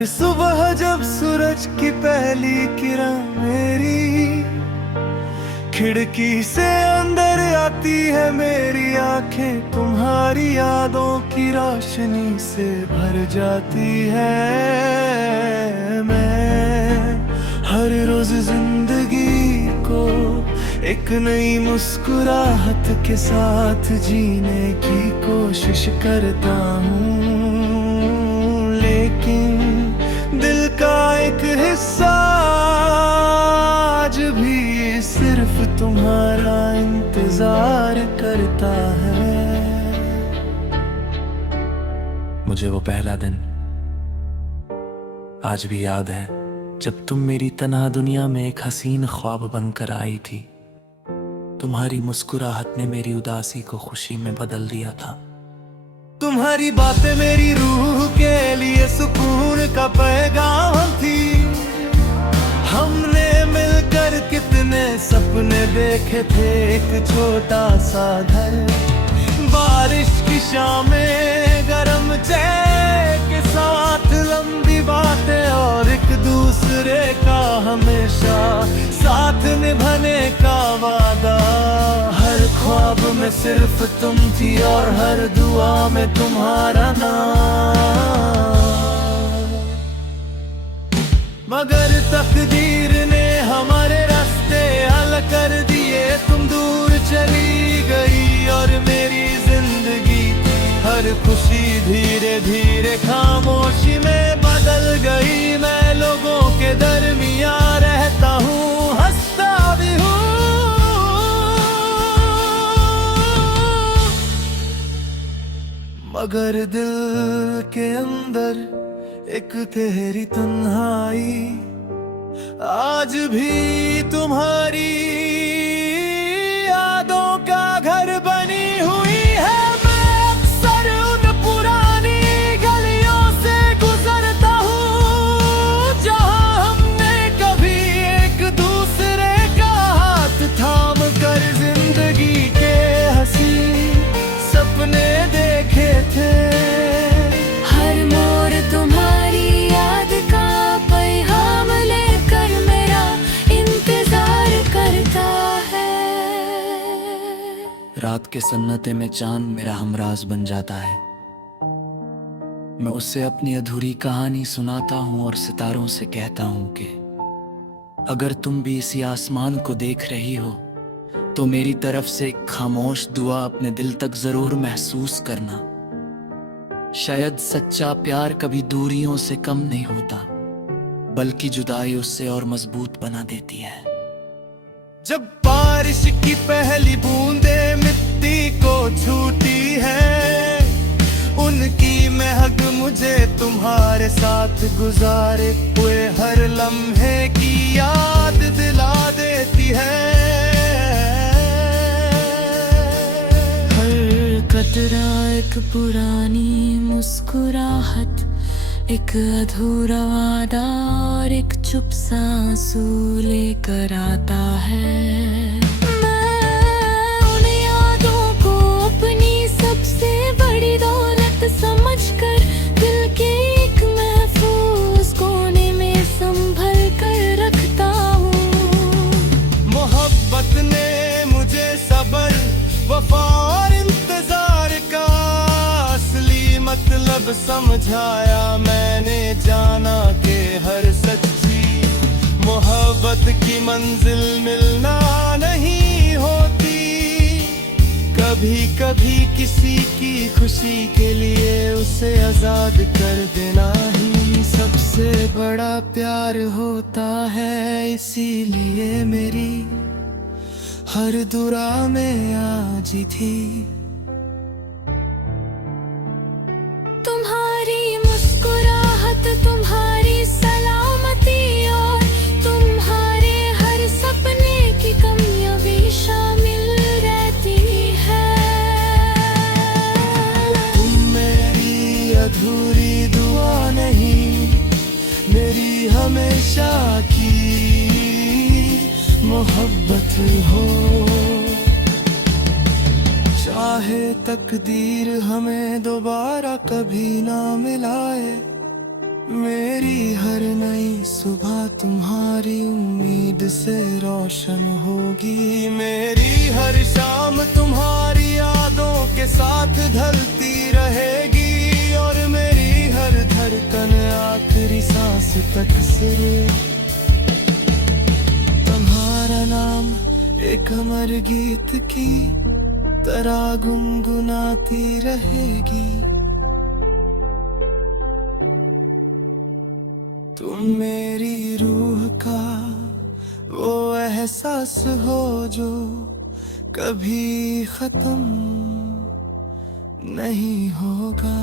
सुबह जब सूरज की पहली किरण मेरी खिड़की से अंदर आती है, मेरी आंखें तुम्हारी यादों की रोशनी से भर जाती है। मैं हर रोज जिंदगी को एक नई मुस्कुराहट के साथ जीने की कोशिश करता हूँ, लेकिन दिल का एक हिस्सा आज भी सिर्फ तुम्हारा इंतजार करता है। मुझे वो पहला दिन आज भी याद है, जब तुम मेरी तन्हा दुनिया में एक हसीन ख्वाब बनकर आई थी। तुम्हारी मुस्कुराहट ने मेरी उदासी को खुशी में बदल दिया था। तुम्हारी बातें मेरी रूह के लिए सुकून का पैगाम थी। हमने मिलकर कितने सपने देखे थे, एक छोटा सा घर, बारिश की शामें, गरम चाय के साथ लंबी बातें और एक दूसरे का हमेशा साथ निभाने का वादा। हर ख्वाब में सिर्फ तुम थी और हर दुआ में तुम्हारा नाम। मगर तकदीर ने हमारे रास्ते अलग कर दिए, तुम दूर चली गई और मेरी जिंदगी हर खुशी धीरे धीरे खामोशी में बदल गई। मैं लोगों के दरमियां रहता हूँ, हंसता भी हूँ, मगर दिल के अंदर एक तेरी तन्हाई आज भी तुम्हारी यादों का घर बनी हुई है। मैं अक्सर उन पुरानी गलियों से गुजरता हूँ, जहाँ हमने कभी एक दूसरे का हाथ थाम कर जिंदगी के हंसी सपने देखे थे। हर मोड़ तुम्हारी याद का पैगाम लेकर मेरा इंतजार करता है। रात के सन्नाटे में चांद मेरा हमराज बन जाता है। मैं उससे अपनी अधूरी कहानी सुनाता हूँ और सितारों से कहता हूँ कि अगर तुम भी इसी आसमान को देख रही हो तो मेरी तरफ से एक खामोश दुआ अपने दिल तक जरूर महसूस करना। शायद सच्चा प्यार कभी दूरियों से कम नहीं होता, बल्कि जुदाई उससे और मजबूत बना देती है। जब बारिश की पहली बूंदें मिट्टी को छूती है, उनकी महक मुझे तुम्हारे साथ गुजारे हुए हर लम्हे की याद दिला देती है। हर कतरा एक पुरानी मुस्कुराहट, एक अधूरा वादा और एक चुप सा आंसू लेकर आता है। मैं उन यादों को अपनी सबसे बड़ी दौलत समझकर दिल के एक महफूज कोने में संभल कर रखता हूँ। मोहब्बत ने मुझे सब्र, वफा और इंतजार का असली मतलब समझाया। मैंने जाना कि हर सच्ची मोहब्बत की मंजिल मिलना नहीं होती। कभी कभी किसी की खुशी के लिए उसे आजाद कर देना ही सबसे बड़ा प्यार होता है। इसीलिए मेरी हर दुआ में आज ही थी तुम्हारी मुस्कुराहट, तुम्हारी सलामती और तुम्हारे हर सपने की कमियां भी शामिल रहती है। तुम मेरी अधूरी दुआ नहीं, मेरी हमेशा की मोहब्बत हो। चाहे तकदीर हमें दोबारा कभी ना मिलाए, मेरी हर नई सुबह तुम्हारी उम्मीद से रोशन होगी, मेरी हर शाम तुम्हारी यादों के साथ ढलती रहेगी, और मेरी हर धड़कन आखिरी सांस तक सिर्फ तुम्हारा नाम एक अमर गीत की तरह गुनगुनाती रहेगी। तुम मेरी रूह का वो एहसास हो जो कभी खत्म नहीं होगा।